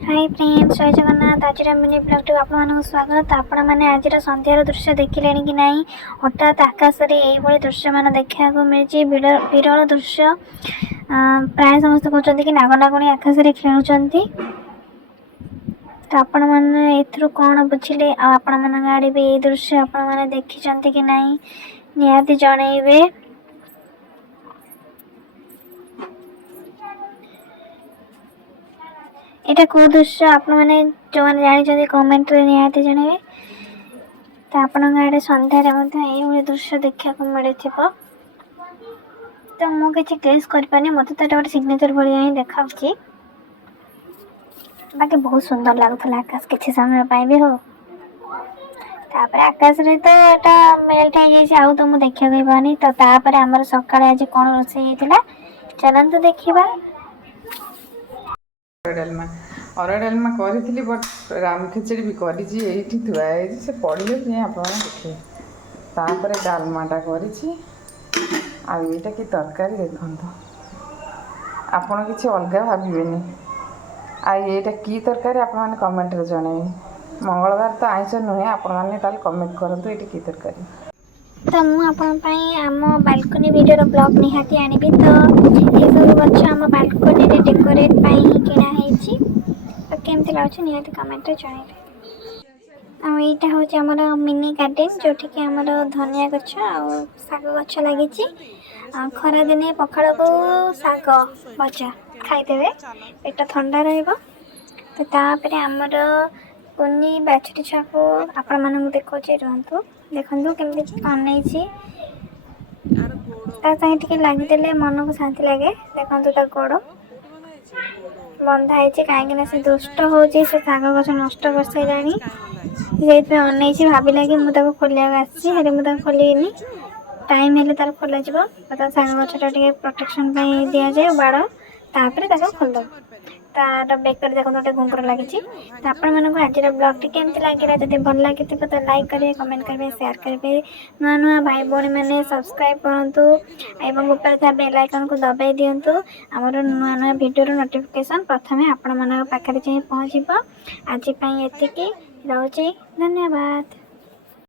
Hi friends, जय जगन्नाथ। आज mini blog T आपको स्वागत। आपण मैंने आज संध्यार दृश्य देखिले कि नहीं। हठात आकाश में यही दृश्य मान देखा मिली विरल दृश्य। प्राय समस्त कहते कि नागनागुणी आकाश में खेलुंट। तो आपण मैंने कौन बुझिले आपण मान आड़े भी ये दृश्य आपण मैंने देखी कि नहीं निहाती जनइबे। एटा को दृश्य आप जो मैंने जानी कमेंट रे निहाती जनइबे। तो आपण आड़े सन्धार ये दृश्य देखा मिली। तो मुझे टेस्ट कर मत तो गोटे सिग्नेचर भाई ही देखा बाकी बहुत सुंदर लगुला आकाश किसी समय भी हो। तापर आकाश रे तो एटा मेल्ट हो तो मुझे देखा पानी। तो तापर आमर सकाळे आज कौन रोषे होता चलते देखा। अरड़ डालमा करी बट राम खिचड़ी भी करी थुआई से पढ़ले आप देखे। तापर डालमाटा करी आईटा कि तरकारी देखो आपड़ किसी अलग भावेनि आईटा कि तरकारी आप कमेंट रे जनइबे। मंगलवार तो आइंष नुहे आपने कमेंट करूँ ये कि तरकारी। तो मुझे आम बालकनी वीडियो ब्लॉग निहाती आनी। तो ये सब गच आम बालकनी डेकोरेट किणाई। तो केमती लगे निहाती कमेंट जनइबे। आईटा हूँ आमर मिनी गार्डन जो कि आमर धनिया गछ आ शाग गछ लगी। खरा दिने पखाड़ को शाग भजा खाईदे पेट ठंडा रहिबो। तो तापर आमर कुनी बाछुरी छुआ को आपण मानक देखो रुहतु देखु केमती अनई लगिदेले मन को शांति लगे। देखो गोड़ बंधा कहीं से दुष्ट हो से शाग गछ नष्ट कर सारे अनई भाविला कि मुझे खोलिया मुझे खोलनी टाइम हेल्ले तार खोल शाग गछटा प्रोटेक्शन दि जाए बाड़ तापर खोलद। तार बेकर देखो गोटे घुंगर लगी। तो आपण मानक आज ब्लॉग टी केमती लगे जब भल लगी तो लाइक करेंगे कमेंट करेंगे शेयर करेंगे। नुआ नुआ भाई भाई मैंने सब्सक्राइब करूँ ऊपर था बेल आइकन को दबाई दिंतु। आमर नुआ नुआ वीडियो नोटिफिकेशन प्रथमे आपण मान पाखे जाए पहुँच। आज एतिकी रोचे धन्यवाद।